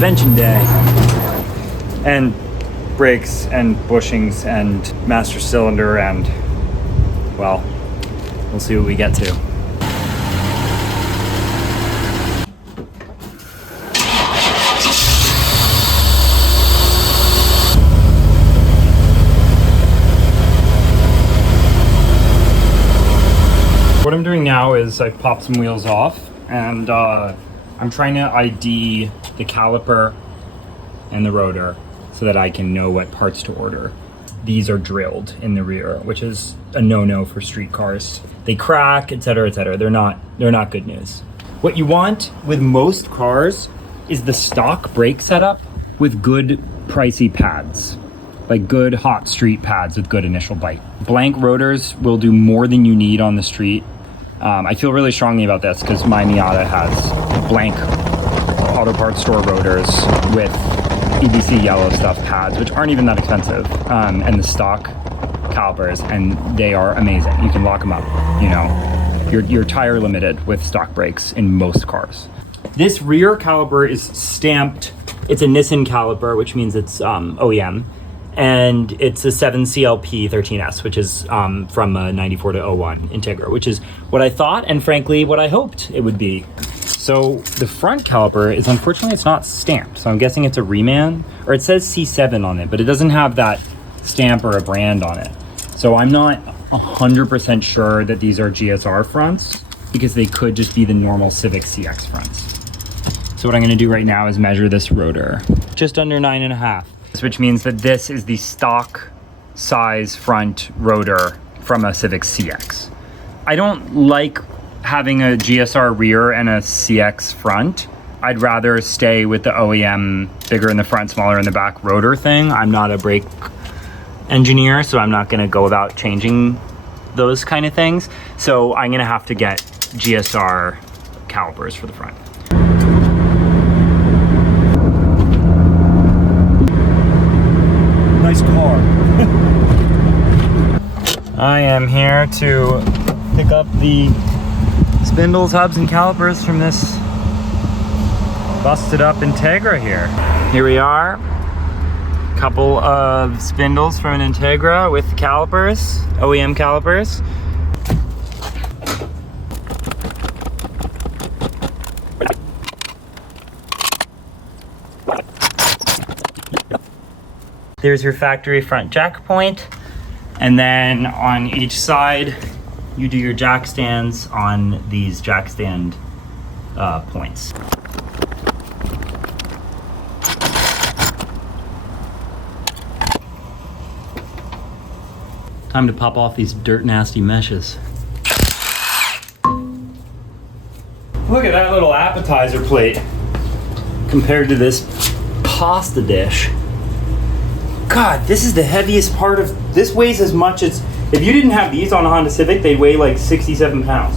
suspension day. And brakes and bushings and master cylinder and, well, we'll see what we get to. What I'm doing now is I popped some wheels off and I'm trying to ID the caliper and the rotor so that I can know what parts to order. These are drilled in the rear, which is a no-no for street cars. They crack, etc., etc. They're not good news. What you want with most cars is the stock brake setup with good pricey pads, like good hot street pads with good initial bite. Blank rotors will do more than you need on the street. I feel really strongly about this because my Miata has blank auto parts store rotors with EBC yellow stuff pads, which aren't even that expensive, and the stock calipers, and they are amazing. You can lock them up, you know. You're tire limited with stock brakes in most cars. This rear caliper is stamped. It's a Nissan caliper, which means it's OEM, and it's a 7CLP 13S, which is from a 94 to 01 Integra, which is what I thought and frankly what I hoped it would be. So the front caliper is, unfortunately, it's not stamped. So I'm guessing it's a reman, or it says C7 on it, but it doesn't have that stamp or a brand on it. So I'm not 100% sure that these are GSR fronts because they could just be the normal Civic CX fronts. So what I'm gonna do right now is measure this rotor. Just under 9.5, which means that this is the stock size front rotor from a Civic CX. I don't like having a GSR rear and a CX front. I'd rather stay with the OEM bigger in the front, smaller in the back rotor thing. I'm not a brake engineer, so I'm not gonna go about changing those kind of things. So I'm gonna have to get GSR calipers for the front. Nice car. I am here to pick up the spindles, hubs, and calipers from this busted up Integra here. Here we are. Couple of spindles from an Integra with calipers, OEM calipers. There's your factory front jack point, and then on each side you do your jack stands on these jack stand points. Time to pop off these dirt nasty meshes. Look at that little appetizer plate compared to this pasta dish. God, this is the heaviest part of, this weighs as much as, if you didn't have these on a Honda Civic, they'd weigh like 67 pounds.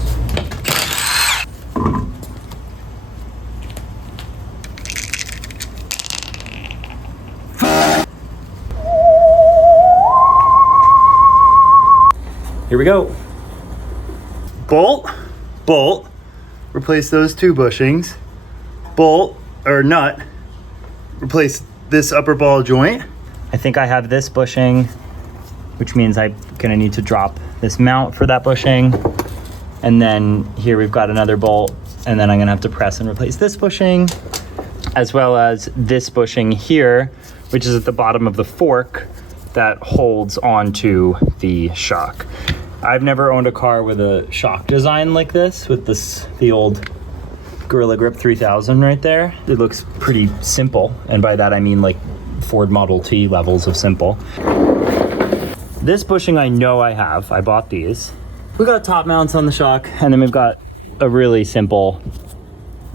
Here we go. Bolt, bolt, replace those two bushings. Bolt, or nut, replace this upper ball joint. I think I have this bushing, which means I'm gonna need to drop this mount for that bushing. And then here we've got another bolt, and then I'm gonna have to press and replace this bushing, as well as this bushing here, which is at the bottom of the fork that holds onto the shock. I've never owned a car with a shock design like this, with the old Gorilla Grip 3000 right there. It looks pretty simple, and by that I mean like Ford Model T levels of simple. This bushing I know I have. I bought these. We got top mounts on the shock, and then we've got a really simple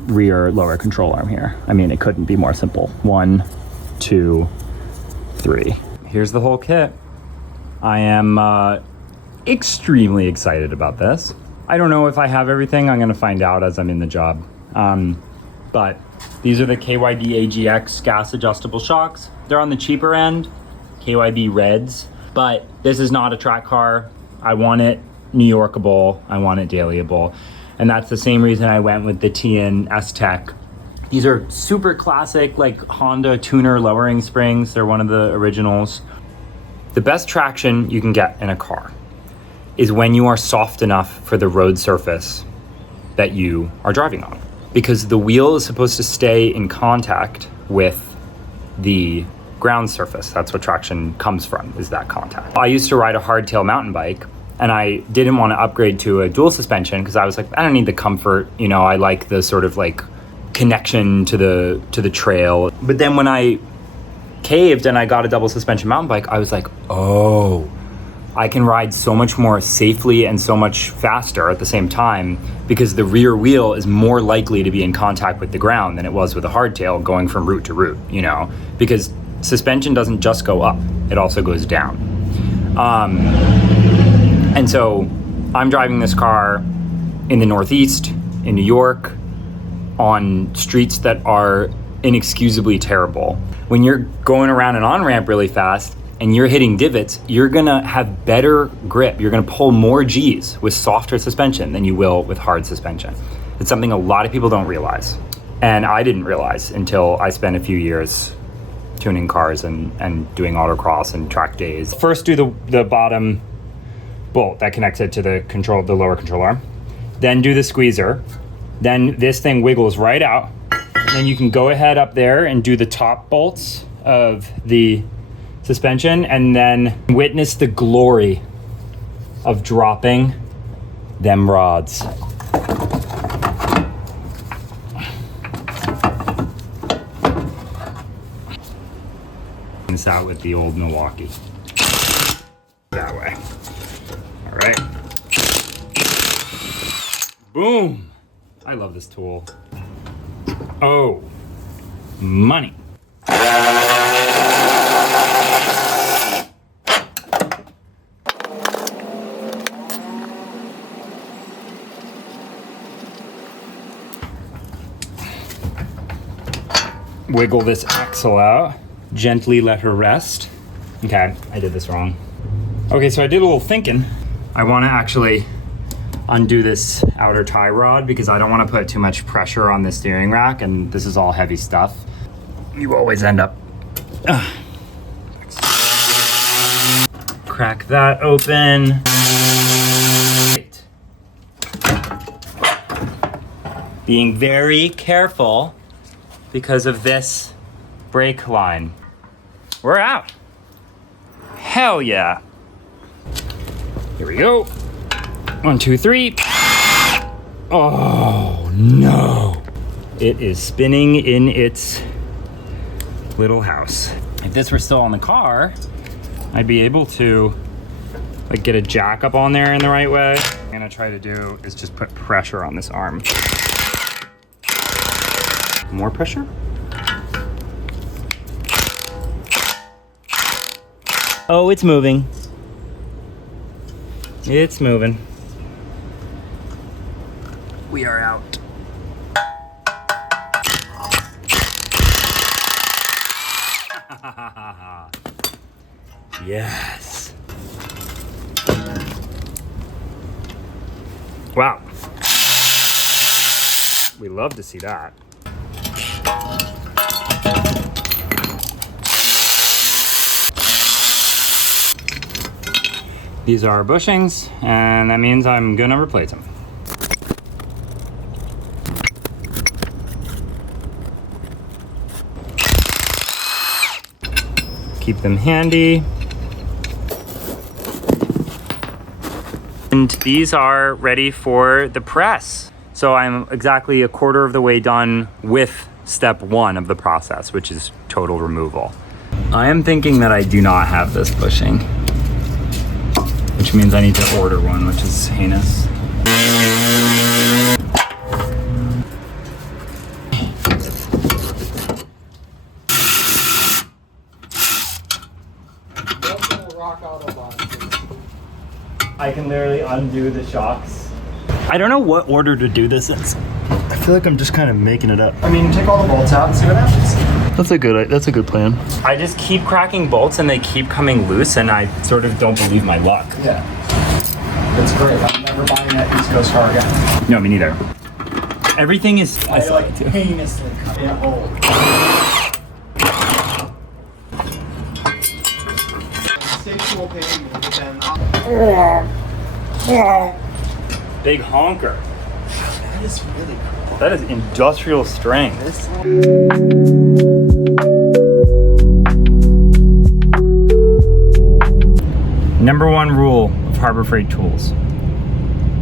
rear lower control arm here. I mean, it couldn't be more simple. 1, 2, 3. Here's the whole kit. I am extremely excited about this. I don't know if I have everything. I'm gonna find out as I'm in the job. But these are the KYD AGX gas adjustable shocks. They're on the cheaper end, KYB reds, but this is not a track car. I want it New Yorkable, I want it dailyable. And that's the same reason I went with the Tein S-Tech These are super classic, like Honda tuner lowering springs. They're one of the originals. The best traction you can get in a car is when you are soft enough for the road surface that you are driving on. Because the wheel is supposed to stay in contact with the ground surface. That's what traction comes from, is that contact. I used to ride a hardtail mountain bike, and I didn't want to upgrade to a dual suspension because I was like, I don't need the comfort. You know, I like the sort of like connection to the trail. But then when I caved and I got a double suspension mountain bike, I was like, oh, I can ride so much more safely and so much faster at the same time because the rear wheel is more likely to be in contact with the ground than it was with a hardtail going from root to root, you know, because suspension doesn't just go up, it also goes down. And so I'm driving this car in the Northeast, in New York, on streets that are inexcusably terrible. When you're going around an on-ramp really fast and you're hitting divots, you're gonna have better grip. You're gonna pull more G's with softer suspension than you will with hard suspension. It's something a lot of people don't realize. And I didn't realize until I spent a few years tuning cars and doing autocross and track days. First do the bottom bolt that connects it to the lower control arm. Then do the squeezer. Then this thing wiggles right out. Then you can go ahead up there and do the top bolts of the suspension and then witness the glory of dropping them rods. This out with the old Milwaukee. That way. All right. Boom. I love this tool. Oh, money. Wiggle this axle out. Gently let her rest. Okay, I did this wrong. Okay, so I did a little thinking. I want to actually undo this outer tie rod because I don't want to put too much pressure on the steering rack, and this is all heavy stuff. You always end up crack that open. Being very careful because of this brake line. We're out. Hell yeah. Here we go. 1, 2, 3. Oh no. It is spinning in its little house. If this were still on the car, I'd be able to like get a jack up on there in the right way. What I'm gonna try to do is just put pressure on this arm. More pressure? Oh, it's moving. It's moving. We are out. Yes. Wow. We love to see that. These are bushings, and that means I'm gonna replace them. Keep them handy. And these are ready for the press. So I'm exactly a quarter of the way done with step 1 of the process, which is total removal. I am thinking that I do not have this bushing, which means I need to order one, which is heinous. I can literally undo the shocks. I don't know what order to do this in. I feel like I'm just kind of making it up. I mean, take all the bolts out and see what happens. That's a good plan. I just keep cracking bolts and they keep coming loose, and I sort of don't believe my luck. Yeah. That's great. I'm never buying that East Coast car again. No, me neither. Everything is like heinously cut. Yeah. Sexual pain, but then big honker. that is really cool. That is industrial strength. Number one rule of Harbor Freight tools: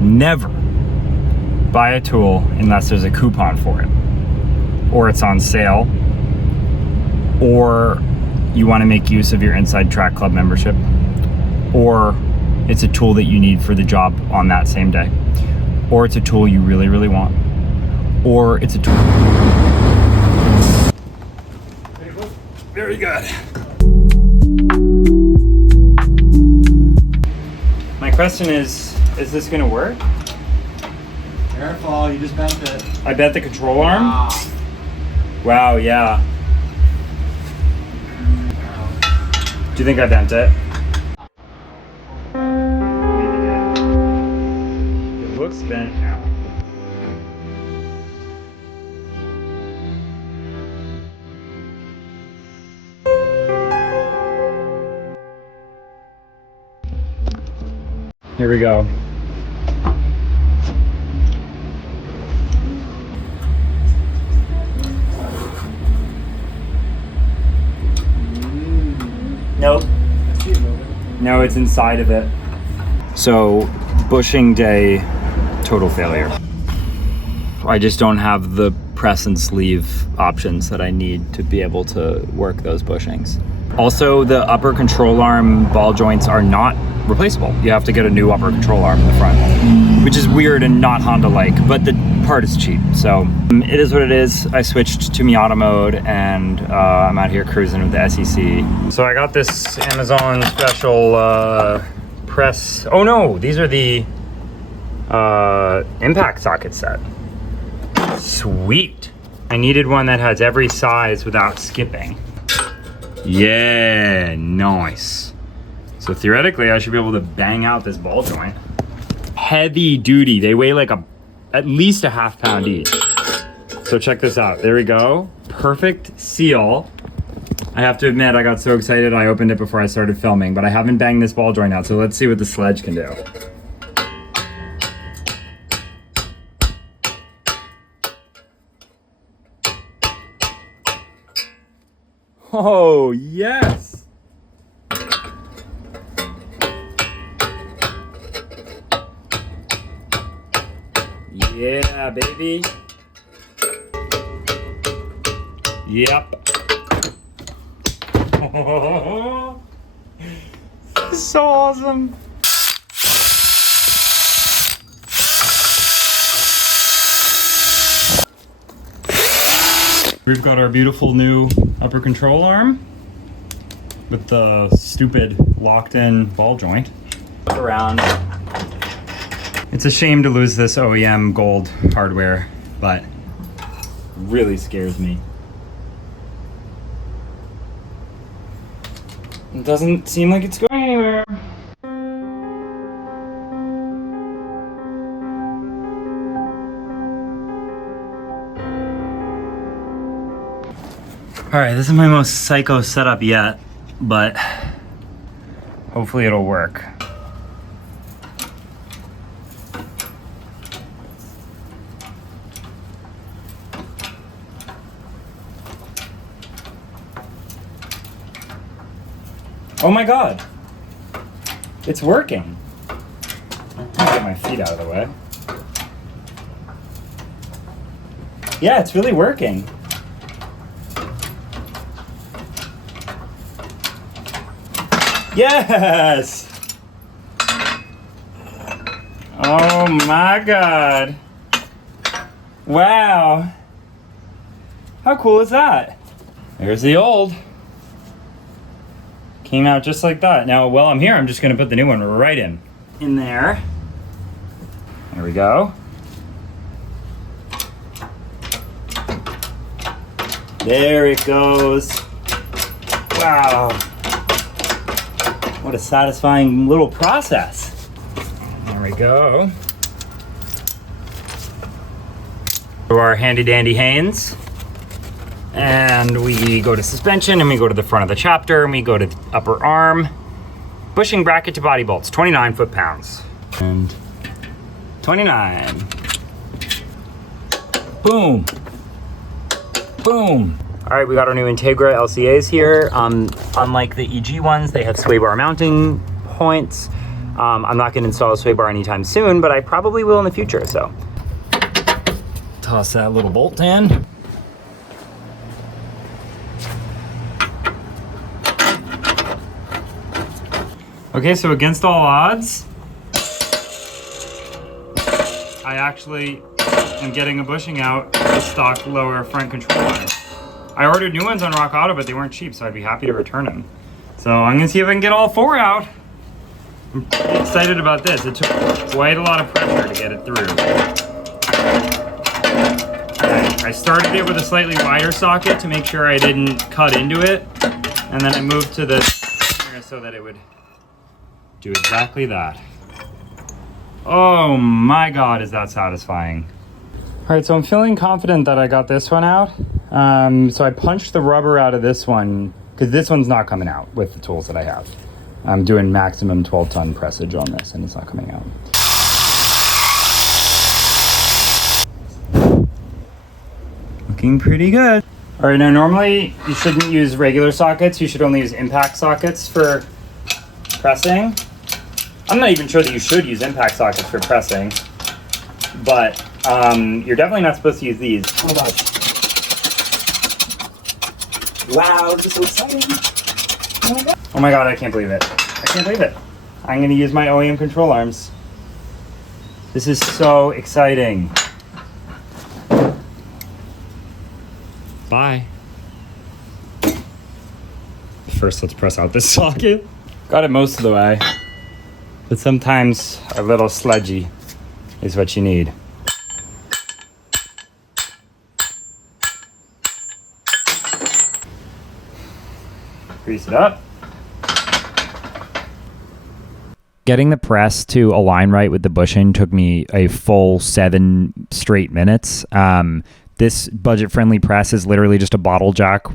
never buy a tool unless there's a coupon for it, or it's on sale, or you want to make use of your Inside Track Club membership, or it's a tool that you need for the job on that same day, or it's a tool you really, really want, or it's a tool. Very good. My question is this gonna work? Careful, you just bent it. I bet the control arm? Wow. Wow, yeah. Do you think I bent it? It looks bent now. Here we go. Nope. No, it's inside of it. So, bushing day, total failure. I just don't have the press and sleeve options that I need to be able to work those bushings. Also, the upper control arm ball joints are not replaceable. You have to get a new upper control arm in the front, which is weird and not Honda-like, but the part is cheap. So it is what it is. I switched to Miata mode and I'm out here cruising with the SEC. So I got this Amazon special press. Oh no, these are the impact socket set. Sweet. I needed one that has every size without skipping. Yeah, nice. So theoretically, I should be able to bang out this ball joint. Heavy duty. They weigh like at least a half pound each. So check this out. There we go. Perfect seal. I have to admit, I got so excited I opened it before I started filming, but I haven't banged this ball joint out, so let's see what the sledge can do. Oh, yes. Yeah, baby. Yep. This is so awesome. We've got our beautiful new upper control arm with the stupid locked-in ball joint. Look around. It's a shame to lose this OEM gold hardware, but it really scares me. It doesn't seem like it's going anywhere. Alright, this is my most psycho setup yet, but hopefully it'll work. Oh my god! It's working! I'll get my feet out of the way. Yeah, it's really working. Yes! Oh my god. Wow. How cool is that? There's the old. Came out just like that. Now, while I'm here, I'm just gonna put the new one right in. In there. There we go. There it goes. Wow. What a satisfying little process. There we go. To our handy dandy Haynes. And we go to suspension, and we go to the front of the chapter, and we go to the upper arm. Bushing bracket to body bolts, 29 foot-pounds. And 29. Boom. Boom. All right, we got our new Integra LCAs here. Unlike the EG ones, they have sway bar mounting points. I'm not gonna install a sway bar anytime soon, but I probably will in the future, so. Toss that little bolt in. Okay, so against all odds, I actually am getting a bushing out the stock lower front control arm. I ordered new ones on Rock Auto, but they weren't cheap, so I'd be happy to return them. So I'm gonna see if I can get all 4 out. I'm pretty excited about this. It took quite a lot of pressure to get it through. I started it with a slightly wider socket to make sure I didn't cut into it, and then I moved to the so that it would do exactly that. Oh my God, is that satisfying. All right, so I'm feeling confident that I got this one out. So I punched the rubber out of this one, because this one's not coming out with the tools that I have. I'm doing maximum 12-ton pressage on this, and it's not coming out. Looking pretty good. All right, now normally you shouldn't use regular sockets. You should only use impact sockets for pressing. I'm not even sure that you should use impact sockets for pressing, but you're definitely not supposed to use these. Oh my God. Wow, this is so exciting. Oh my God. Oh my God, I can't believe it. I can't believe it. I'm gonna use my OEM control arms. This is so exciting. Bye. First, let's press out this socket. Got it most of the way, but sometimes a little sludgy is what you need. Grease it up. Getting the press to align right with the bushing took me a full 7 straight minutes. This budget-friendly press is literally just a bottle jack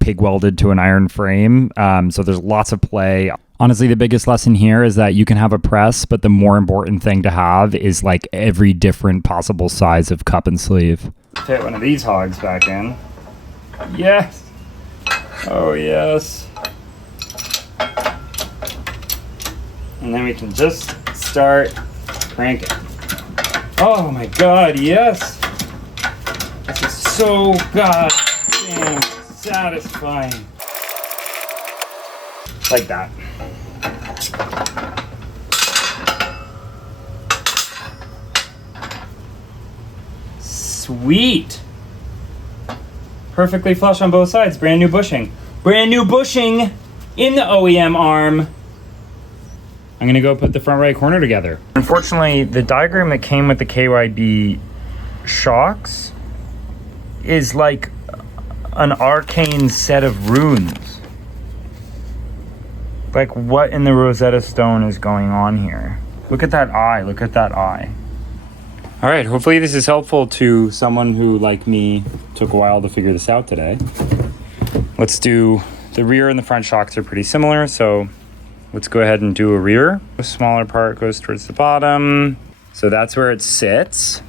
pig welded to an iron frame. So there's lots of play. Honestly, the biggest lesson here is that you can have a press, but the more important thing to have is like every different possible size of cup and sleeve. Fit one of these hogs back in. Yes. Oh, yes. And then we can just start cranking. Oh my God, yes. This is so goddamn satisfying. Like that. Sweet. Perfectly flush on both sides. Brand new bushing. Brand new bushing in the OEM arm. I'm gonna go put the front right corner together. Unfortunately, the diagram that came with the KYB shocks is like an arcane set of runes. Like, what in the Rosetta Stone is going on here? Look at that eye, look at that eye. All right, hopefully this is helpful to someone who, like me, took a while to figure this out today. Let's do, the rear and the front shocks are pretty similar, so let's go ahead and do a rear. The smaller part goes towards the bottom. So that's where it sits.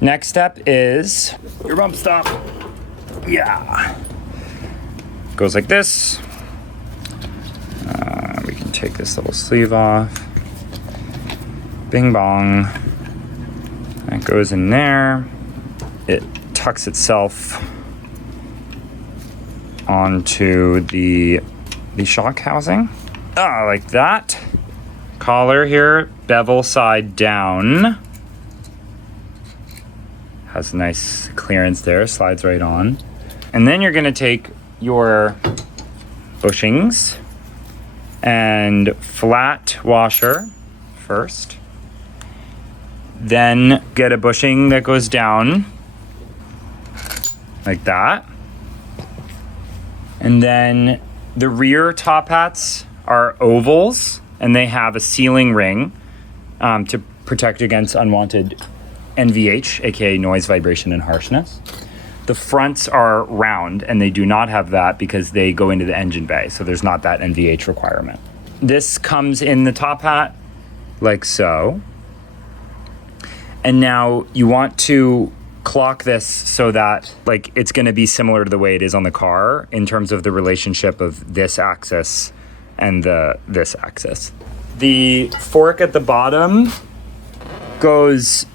Next step is your bump stop. Yeah. Goes like this. We can take this little sleeve off. Bing bong. That goes in there. It tucks itself onto the shock housing. Like that. Collar here, bevel side down. Has a nice clearance there, slides right on. And then you're gonna take your bushings and flat washer first. Then get a bushing that goes down like that. And then the rear top hats are ovals, and they have a sealing ring to protect against unwanted NVH, aka noise, vibration, and harshness. The fronts are round, and they do not have that because they go into the engine bay, so there's not that NVH requirement. This comes in the top hat, like so. And now you want to clock this so that like it's going to be similar to the way it is on the car in terms of the relationship of this axis and this axis. The fork at the bottom goes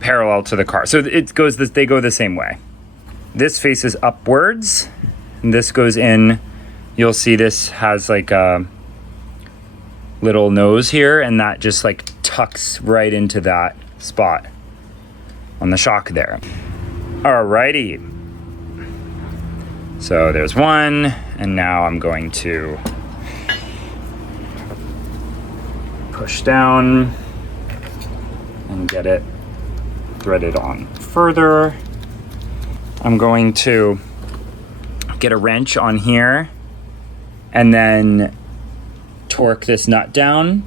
parallel to the car, so they go the same way. This faces upwards, and this goes in. You'll see this has like a little nose here, and that just like tucks right into that spot on the shock there. Alrighty. So there's one, and now I'm going to push down and get it threaded on further. I'm going to get a wrench on here and then torque this nut down,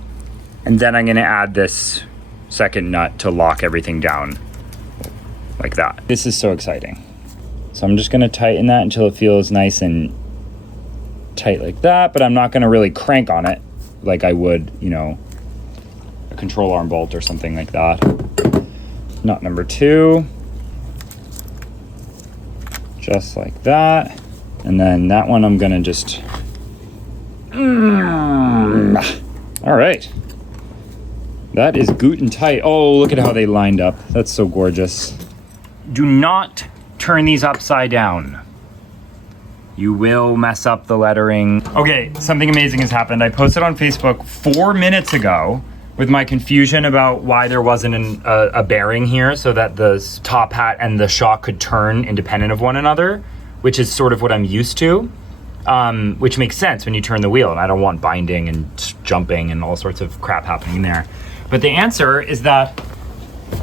and then I'm going to add this second nut to lock everything down like that. This is so exciting. So I'm just going to tighten that until it feels nice and tight like that, but I'm not going to really crank on it like I would, you know, a control arm bolt or something like that. Nut number 2. Just like that. And then that one I'm gonna just... All right. That is good and tight. Oh, look at how they lined up. That's so gorgeous. Do not turn these upside down. You will mess up the lettering. Okay, something amazing has happened. I posted on Facebook 4 minutes ago with my confusion about why there wasn't a bearing here so that the top hat and the shock could turn independent of one another, which is sort of what I'm used to, which makes sense when you turn the wheel, and I don't want binding and jumping and all sorts of crap happening there. But the answer is that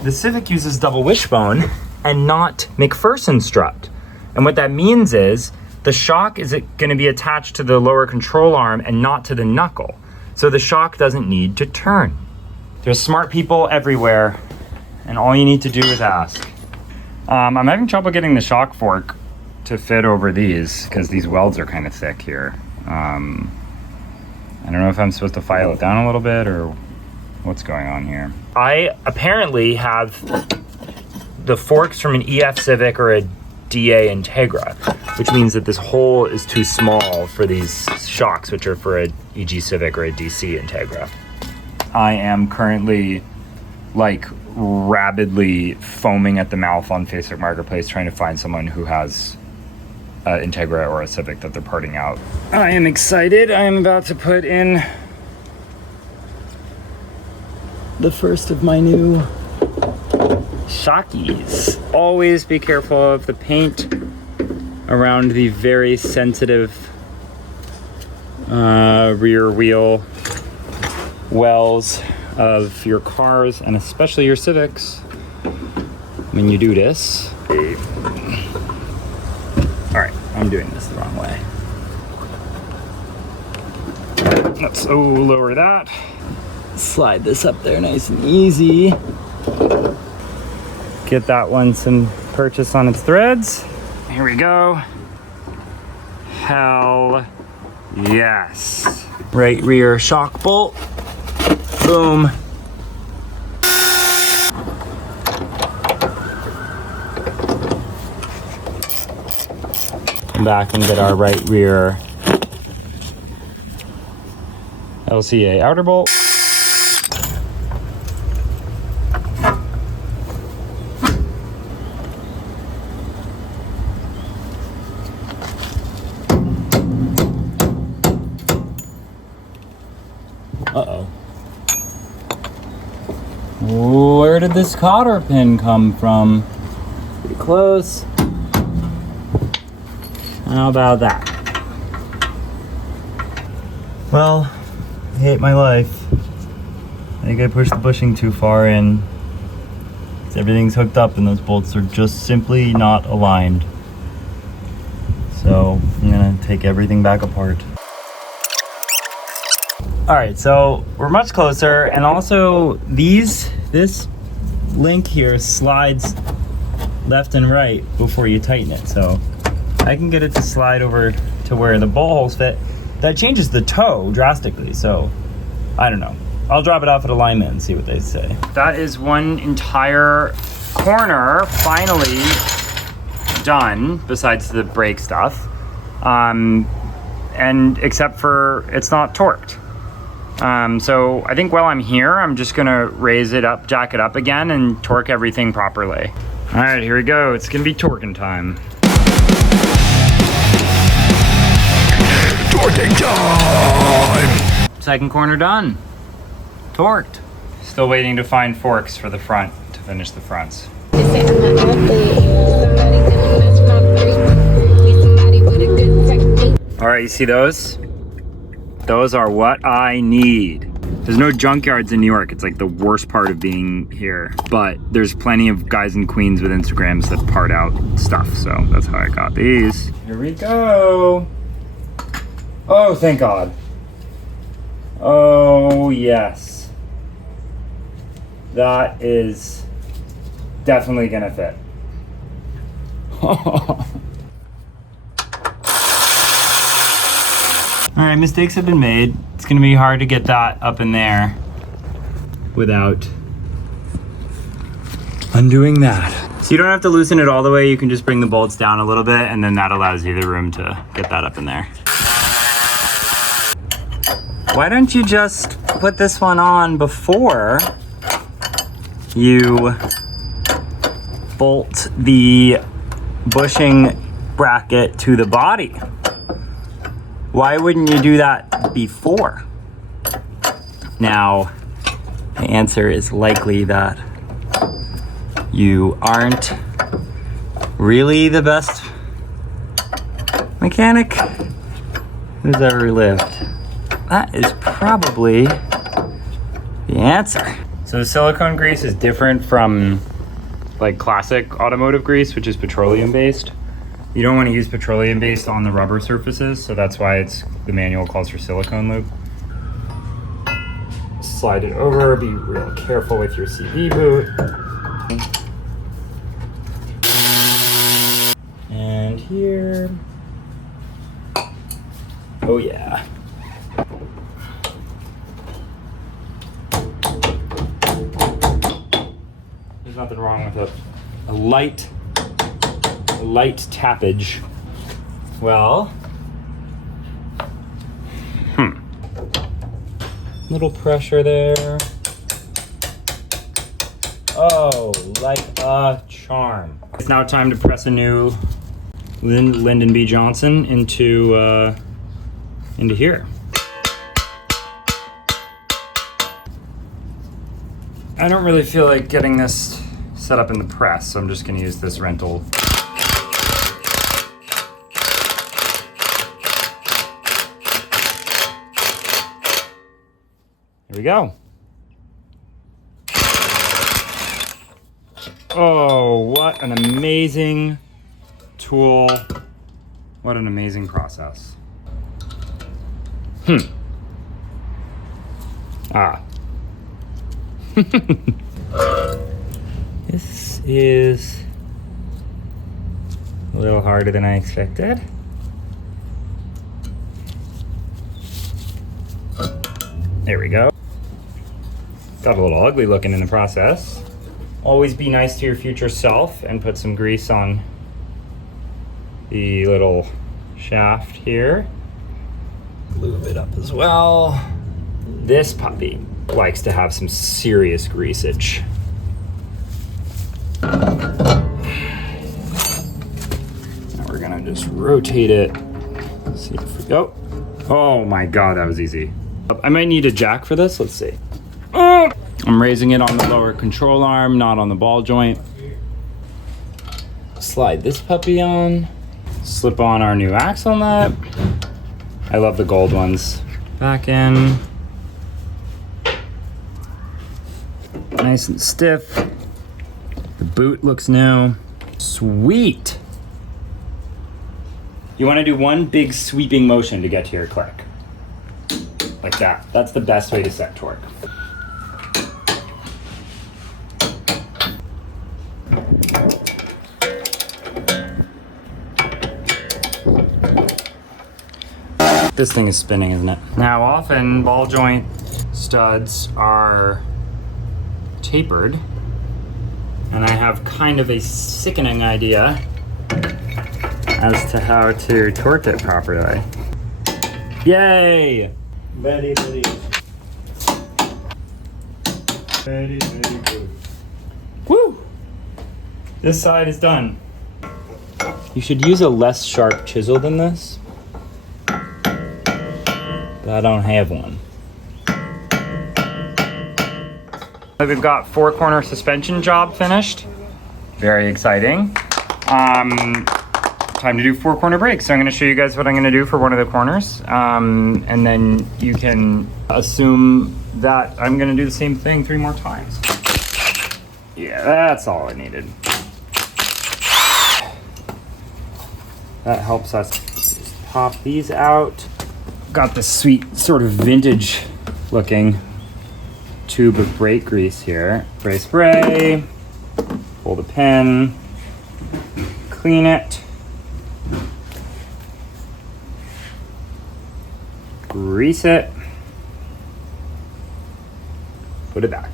the Civic uses double wishbone and not McPherson strut. And what that means is the shock is going to be attached to the lower control arm and not to the knuckle. So the shock doesn't need to turn. There's smart people everywhere, and all you need to do is ask. I'm having trouble getting the shock fork to fit over these because these welds are kind of thick here. I don't know if I'm supposed to file it down a little bit or what's going on here. I apparently have the forks from an EF Civic or a DA Integra, which means that this hole is too small for these shocks, which are for a EG Civic or a DC Integra. I am currently like rabidly foaming at the mouth on Facebook Marketplace trying to find someone who has an Integra or a Civic that they're parting out. I am excited. I am about to put in the first of my new shockies. Always be careful of the paint around the very sensitive rear wheel wells of your cars, and especially your Civics when you do this. Alright, I'm doing this the wrong way. Let's lower that. Slide this up there nice and easy. Get that one some purchase on its threads. Here we go. Hell yes. Right rear shock bolt. Boom. Come back and get our right rear LCA outer bolt. Uh-oh. Where did this cotter pin come from? Pretty close. How about that? Well, I hate my life. I think I pushed the bushing too far in. Everything's hooked up and those bolts are just simply not aligned. So I'm gonna take everything back apart. All right, so we're much closer, and also this link here slides left and right before you tighten it. So I can get it to slide over to where the ball holes fit. That changes the toe drastically, so I don't know. I'll drop it off at alignment and see what they say. That is one entire corner finally done, besides the brake stuff. And except for it's not torqued. So I think while I'm here, I'm just gonna raise it up, jack it up again, and torque everything properly. All right, here we go. It's gonna be torquing time. Torquing time! Second corner done. Torqued. Still waiting to find forks for the front to finish the fronts. All right, you see those? Those are what I need. There's no junkyards in New York. It's like the worst part of being here. But there's plenty of guys in Queens with Instagrams that part out stuff. So that's how I got these. Here we go. Oh, thank God. Oh, yes. That is definitely gonna fit. All right, mistakes have been made. It's gonna be hard to get that up in there without undoing that. So you don't have to loosen it all the way. You can just bring the bolts down a little bit, and then that allows you the room to get that up in there. Why don't you just put this one on before you bolt the bushing bracket to the body? Why wouldn't you do that before? Now, the answer is likely that you aren't really the best mechanic who's ever lived. That is probably the answer. So the silicone grease is different from like classic automotive grease, which is petroleum based. You don't want to use petroleum based on the rubber surfaces, so that's why the manual calls for silicone lube. Slide it over, be real careful with your CV boot. And here. Oh yeah. There's nothing wrong with a light tappage. Well, little pressure there. Oh, like a charm. It's now time to press a new Lyndon B. Johnson into here. I don't really feel like getting this set up in the press, so I'm just gonna use this rental. Here we go. Oh, what an amazing tool. What an amazing process. This is a little harder than I expected. There we go. Got a little ugly looking in the process. Always be nice to your future self and put some grease on the little shaft here. Lube it up as well. This puppy likes to have some serious greasage. Now we're gonna just rotate it. See if we go. Oh my God, that was easy. I might need a jack for this, let's see. I'm raising it on the lower control arm, not on the ball joint. Slide this puppy on. Slip on our new axle nut. I love the gold ones. Back in. Nice and stiff. The boot looks new. Sweet. You want to do one big sweeping motion to get to your click. Like that. That's the best way to set torque. This thing is spinning, isn't it? Now, often ball joint studs are tapered, and I have kind of a sickening idea as to how to torque it properly. Yay! Very, very good. Very, very good. Woo! This side is done. You should use a less sharp chisel than this, but I don't have one. We've got 4-corner suspension job finished. Very exciting. Time to do 4-corner brakes. So I'm gonna show you guys what I'm gonna do for one of the corners. And then you can assume that I'm gonna do the same thing 3 more times. Yeah, that's all I needed. That helps us just pop these out. Got this sweet sort of vintage looking tube of brake grease here. Spray, pull the pin, clean it, grease it, put it back.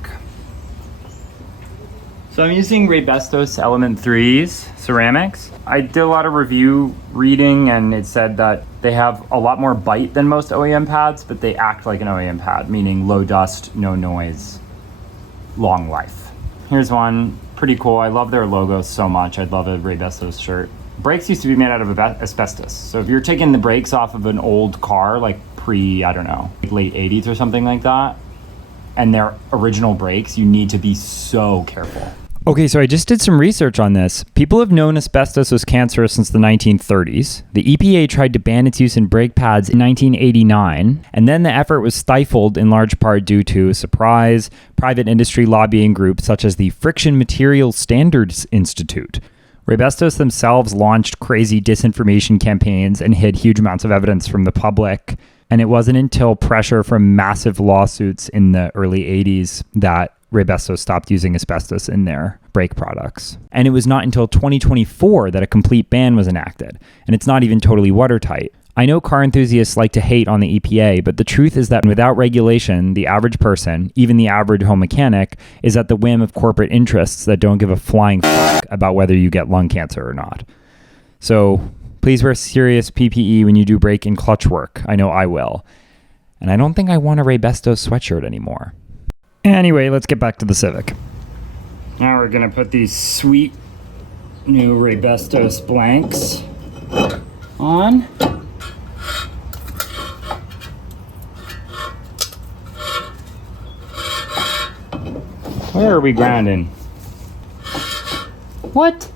So I'm using Raybestos Element 3's ceramics. I did a lot of review reading, and it said that they have a lot more bite than most OEM pads, but they act like an OEM pad, meaning low dust, no noise, long life. Here's one, pretty cool. I love their logo so much. I'd love a Raybestos shirt. Brakes used to be made out of asbestos. So if you're taking the brakes off of an old car, like I don't know, late 80s or something like that, and they're original brakes, you need to be so careful. Okay, so I just did some research on this. People have known asbestos was cancerous since the 1930s. The EPA tried to ban its use in brake pads in 1989, and then the effort was stifled in large part due to, surprise, private industry lobbying groups such as the Friction Materials Standards Institute. Raybestos themselves launched crazy disinformation campaigns and hid huge amounts of evidence from the public. And it wasn't until pressure from massive lawsuits in the early 80s that Raybestos stopped using asbestos in their brake products. And it was not until 2024 that a complete ban was enacted. And it's not even totally watertight. I know car enthusiasts like to hate on the EPA, but the truth is that without regulation, the average person, even the average home mechanic, is at the whim of corporate interests that don't give a flying fuck about whether you get lung cancer or not. So please wear serious PPE when you do brake and clutch work. I know I will. And I don't think I want a Raybestos sweatshirt anymore. Anyway, let's get back to the Civic. Now we're going to put these sweet new Raybestos blanks on. Where are we grounding? What?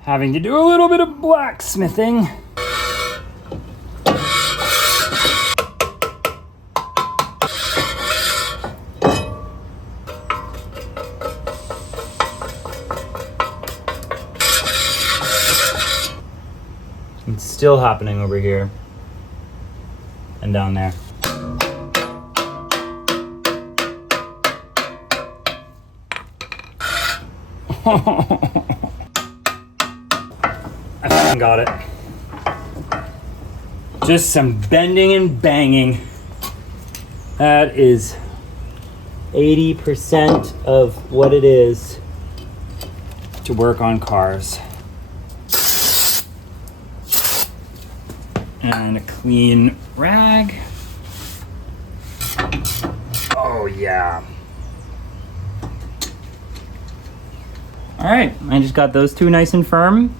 Having to do a little bit of blacksmithing. It's still happening over here and down there. I fucking got it. Just some bending and banging. That is 80% of what it is to work on cars. And a clean rag. Oh yeah. All right, I just got those two nice and firm.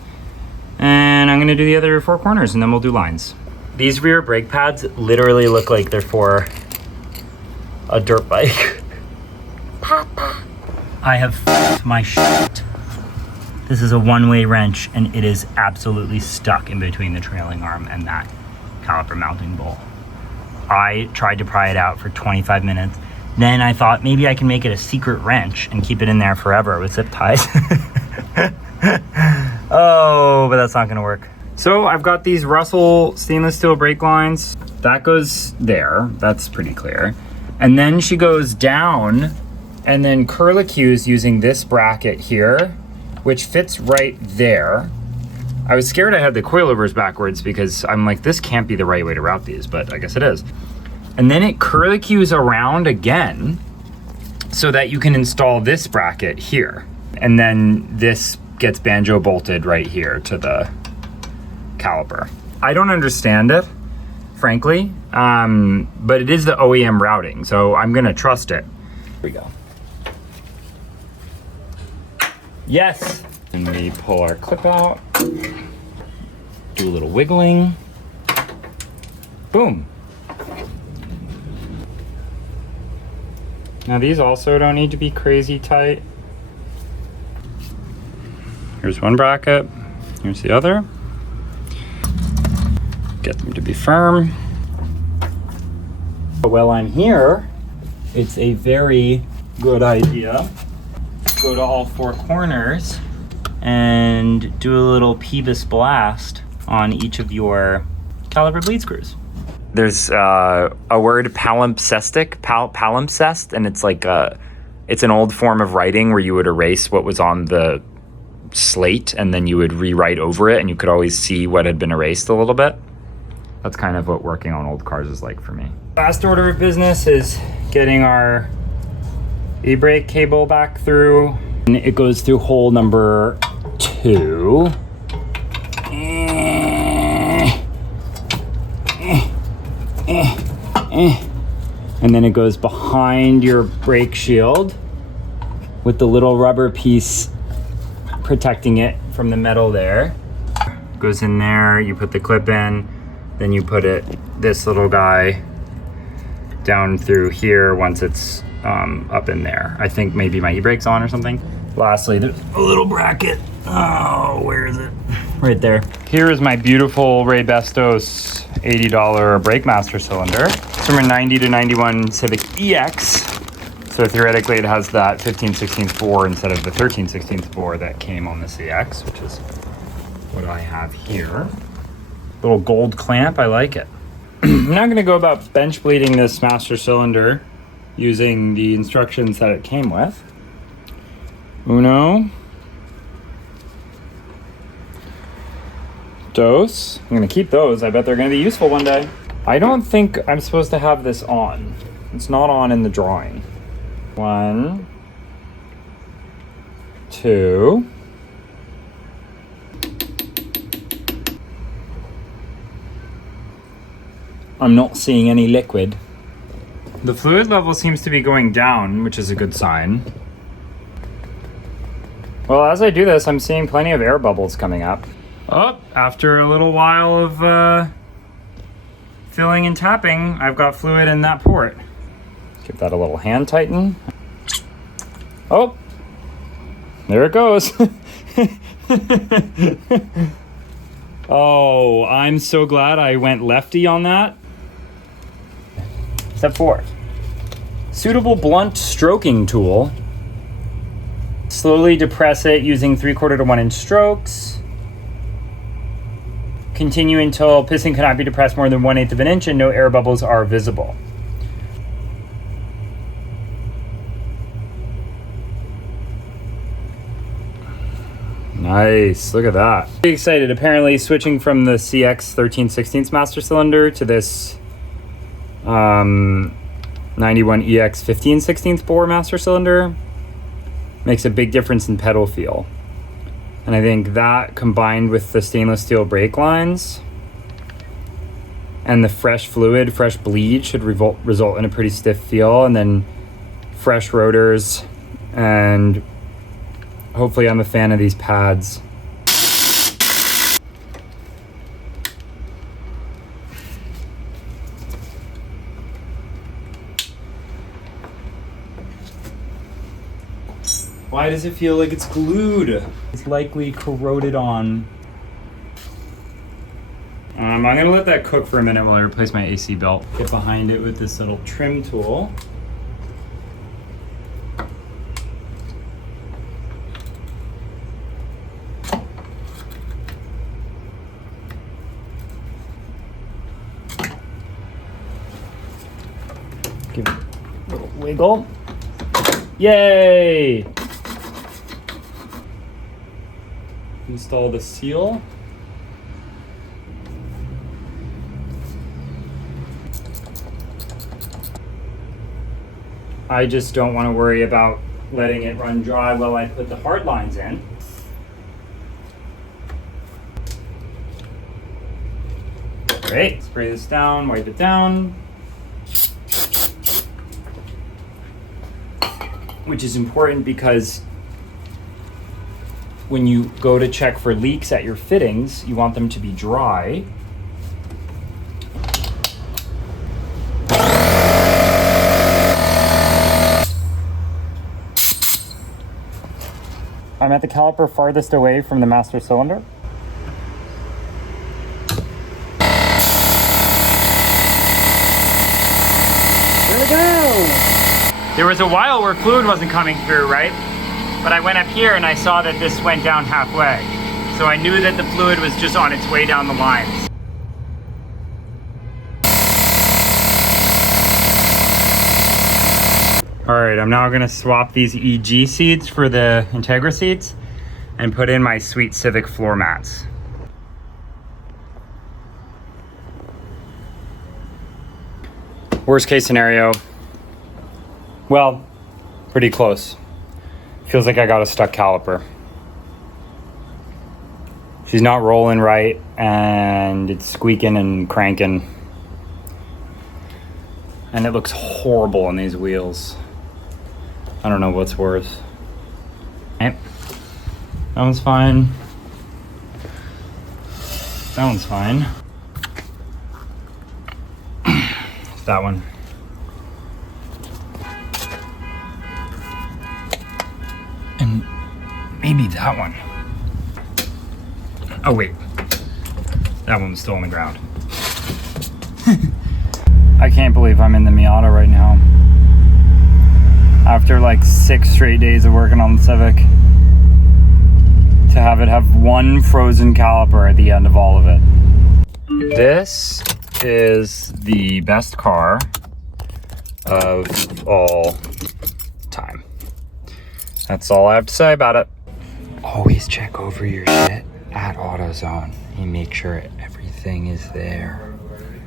And I'm gonna do the other 4 corners and then we'll do lines. These rear brake pads literally look like they're for a dirt bike. Papa. I have f***ed my shit. This is a one-way wrench and it is absolutely stuck in between the trailing arm and that caliper mounting bolt. I tried to pry it out for 25 minutes. Then I thought maybe I can make it a secret wrench and keep it in there forever with zip ties. Oh, but that's not gonna work. So I've got these Russell stainless steel brake lines. That goes there, that's pretty clear. And then she goes down and then curlicues using this bracket here, which fits right there. I was scared I had the coilovers backwards because I'm like, this can't be the right way to route these, but I guess it is. And then it curlicues around again so that you can install this bracket here. And then this gets banjo bolted right here to the caliper. I don't understand it, frankly, but it is the OEM routing, so I'm gonna trust it. Here we go. Yes! And we pull our clip out, do a little wiggling, boom. Now these also don't need to be crazy tight. Here's one bracket, here's the other. Get them to be firm. While I'm here, it's a very good idea to go to all four corners and do a little Peebus blast on each of your caliper bleed screws. There's a word palimpsest, and it's like it's an old form of writing where you would erase what was on the slate and then you would rewrite over it, and you could always see what had been erased a little bit. That's kind of what working on old cars is like for me. Last order of business is getting our e-brake cable back through. And it goes through hole number 2. And then it goes behind your brake shield with the little rubber piece protecting it from the metal there. Goes in there, you put the clip in, then you put this little guy down through here once it's up in there. I think maybe my e-brake's on or something. Lastly, there's a little bracket. Oh, where is it? Right there. Here is my beautiful Ray Bestos $80 brake master cylinder. It's from a 90 to 91 Civic EX. So theoretically it has that 15/16 bore instead of the 13/16 bore that came on the CX, which is what I have here. Little gold clamp, I like it. I'm now gonna go about bench bleeding this master cylinder using the instructions that it came with. Uno. Dos. I'm gonna keep those. I bet they're gonna be useful one day. I don't think I'm supposed to have this on. It's not on in the drawing. 1, 2. I'm not seeing any liquid. The fluid level seems to be going down, which is a good sign. Well, as I do this, I'm seeing plenty of air bubbles coming up. Oh, after a little while of filling and tapping, I've got fluid in that port. Give that a little hand tighten. Oh, there it goes. Oh, I'm so glad I went lefty on that. Step 4. Suitable blunt stroking tool. Slowly depress it using 3/4 to 1 inch strokes. Continue until piston cannot be depressed more than 1/8 of an inch and no air bubbles are visible. Nice, look at that. Pretty excited. Apparently switching from the CX 13/16 master cylinder to this 91 EX 15/16 bore master cylinder makes a big difference in pedal feel. And I think that combined with the stainless steel brake lines and the fresh fluid, fresh bleed should result in a pretty stiff feel, and then fresh rotors, and hopefully I'm a fan of these pads. Why does it feel like it's glued? It's likely corroded on. I'm gonna let that cook for a minute while I replace my AC belt. Get behind it with this little trim tool. Give it a little wiggle. Yay! Install the seal. I just don't want to worry about letting it run dry while I put the hard lines in. Great, spray this down, wipe it down. Which is important because when you go to check for leaks at your fittings, you want them to be dry. I'm at the caliper farthest away from the master cylinder. There we go! There was a while where fluid wasn't coming through, right? But I went up here and I saw that this went down halfway. So I knew that the fluid was just on its way down the lines. All right, I'm now gonna swap these EG seats for the Integra seats and put in my sweet Civic floor mats. Worst case scenario, well, pretty close. Feels like I got a stuck caliper. She's not rolling right and it's squeaking and cranking. And it looks horrible on these wheels. I don't know what's worse. Okay. That one's fine. That one's fine. That one. And maybe that one. Oh wait, that one was still on the ground. I can't believe I'm in the Miata right now. After like 6 straight days of working on the Civic, to have it have one frozen caliper at the end of all of it. This is the best car of all time. That's all I have to say about it. Always check over your shit at AutoZone and make sure everything is there.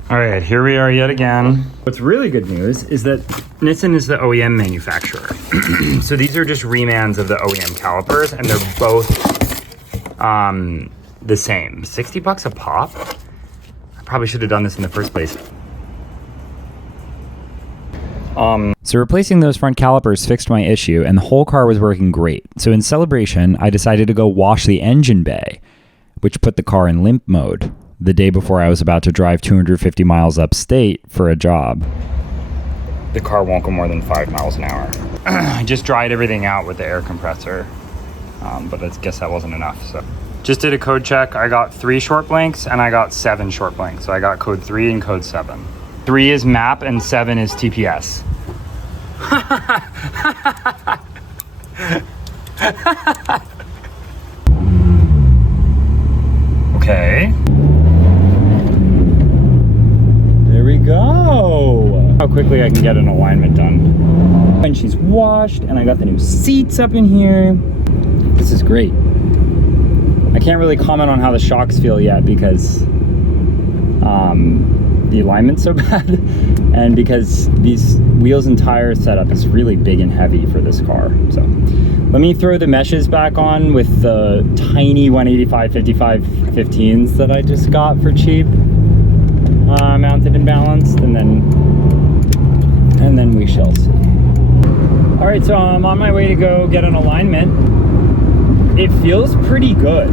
All right, here we are yet again. What's really good news is that Nissan is the OEM manufacturer. So these are just remans of the OEM calipers and they're both the same. 60 bucks a pop? I probably should have done this in the first place. So replacing those front calipers fixed my issue and the whole car was working great. So in celebration, I decided to go wash the engine bay, which put the car in limp mode the day before I was about to drive 250 miles upstate for a job. The car won't go more than 5 miles an hour. I just dried everything out with the air compressor, but I guess that wasn't enough. So just did a code check. I got 3 short blanks and I got 7 short blanks. So I got code 3 and code 7. 3 is MAP and 7 is TPS. Okay. There we go. How quickly I can get an alignment done. And she's washed and I got the new seats up in here. This is great. I can't really comment on how the shocks feel yet because the alignment's so bad and because these wheels and tire setup is really big and heavy for this car. So let me throw the meshes back on with the tiny 185/55 15s that I just got for cheap, mounted and balanced, and then we shall see. All right, so I'm on my way to go get an alignment. It feels pretty good.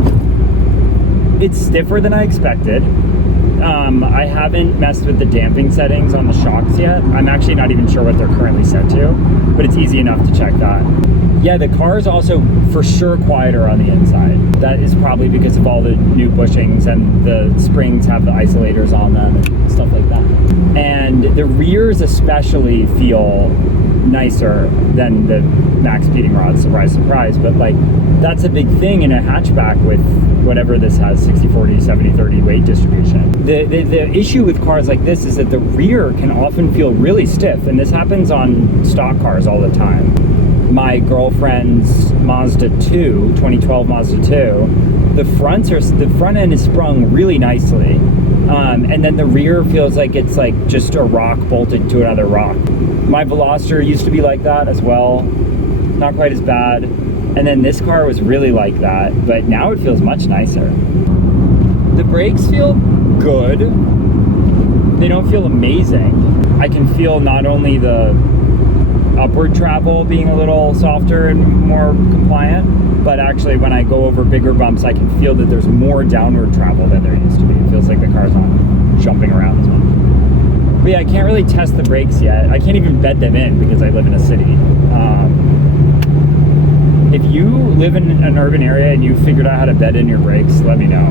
It's stiffer than I expected. I haven't messed with the damping settings on the shocks yet. I'm actually not even sure what they're currently set to, but it's easy enough to check that. Yeah, the car is also for sure quieter on the inside. That is probably because of all the new bushings and the springs have the isolators on them and stuff like that. And the rears especially feel nicer than the max speeding rods, surprise, surprise. But like, that's a big thing in a hatchback with whatever this has, 60/40, 70/30 weight distribution. The issue with cars like this is that the rear can often feel really stiff, and this happens on stock cars all the time. my girlfriend's Mazda 2, 2012 Mazda 2, the front end is sprung really nicely. And then the rear feels like it's like just a rock bolted to another rock. My Veloster used to be like that as well. Not quite as bad. And then this car was really like that, but now it feels much nicer. The brakes feel good. They don't feel amazing. I can feel not only the upward travel being a little softer and more compliant, but actually when I go over bigger bumps, I can feel that there's more downward travel than there used to be. It feels like the car's not jumping around as much. But yeah, I can't really test the brakes yet. I can't even bed them in because I live in a city. If you live in an urban area and you figured out how to bed in your brakes, let me know.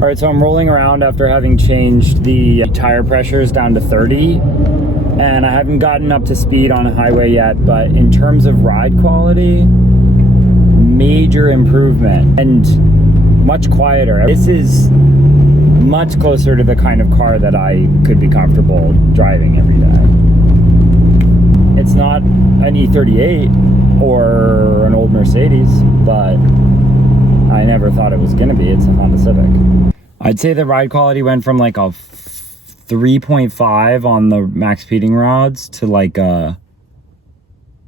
All right, so I'm rolling around after having changed the tire pressures down to 30, and I haven't gotten up to speed on a highway yet, but in terms of ride quality, major improvement and much quieter. This is much closer to the kind of car that I could be comfortable driving every day. It's not an E38 or an old Mercedes, but I never thought it was gonna be. It's a Honda Civic. I'd say the ride quality went from like a 3.5 on the max speeding rods to like a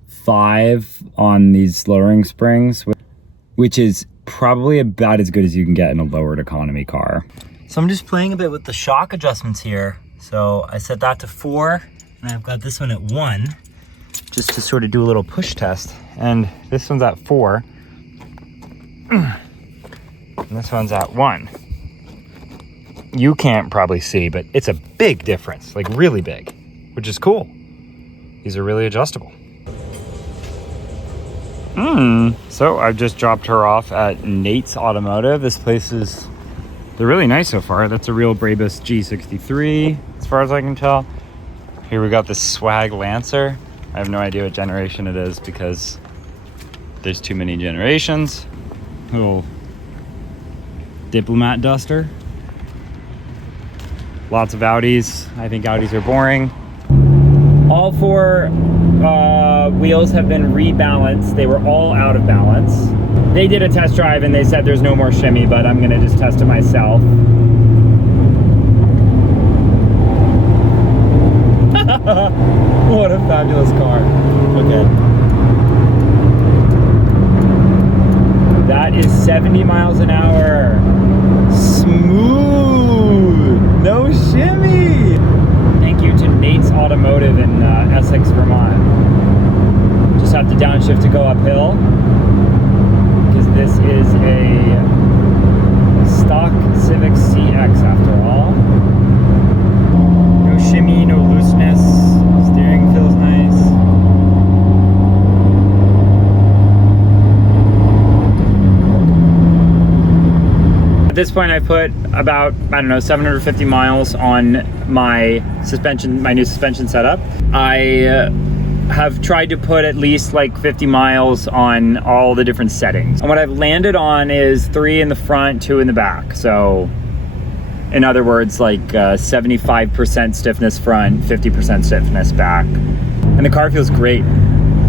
5 on these lowering springs, which is probably about as good as you can get in a lowered economy car. So I'm just playing a bit with the shock adjustments here. So I set that to 4, and I've got this one at 1, just to sort of do a little push test. And this one's at 4. And this one's at 1. You can't probably see, but it's a big difference, like really big, which is cool. These are really adjustable. So I've just dropped her off at Nate's Automotive. This place is, they're really nice so far. That's a real Brabus G63, as far as I can tell. Here we got this swag Lancer. I have no idea what generation it is because there's too many generations. Little Diplomat Duster. Lots of Audis. I think Audis are boring. All 4 wheels have been rebalanced. They were all out of balance. They did a test drive and they said there's no more shimmy, but I'm gonna just test it myself. What a fabulous car. Okay. That is 70 miles an hour. Smooth. No shimmy. Thank you to Nate's Automotive in Essex, Vermont. Just have to downshift to go uphill because this is a stock Civic CX after all. No shimmy, no looseness. Steering feels nice. At this point, I put about, I don't know, 750 miles on my suspension, my new suspension setup. I have tried to put at least like 50 miles on all the different settings. And what I've landed on is 3 in the front, 2 in the back. So in other words, like 75% stiffness front, 50% stiffness back. And the car feels great.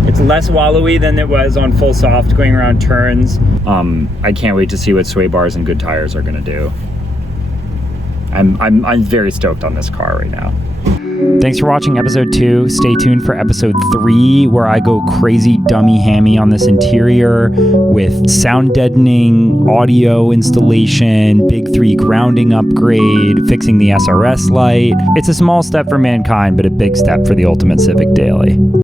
It's less wallowy than it was on full soft going around turns. I can't wait to see what sway bars and good tires are gonna do. I'm very stoked on this car right now. Thanks for watching episode 2. Stay tuned for episode 3, where I go crazy dummy hammy on this interior with sound deadening, audio installation, big 3 grounding upgrade, fixing the SRS light. It's a small step for mankind, but a big step for the Ultimate Civic Daily.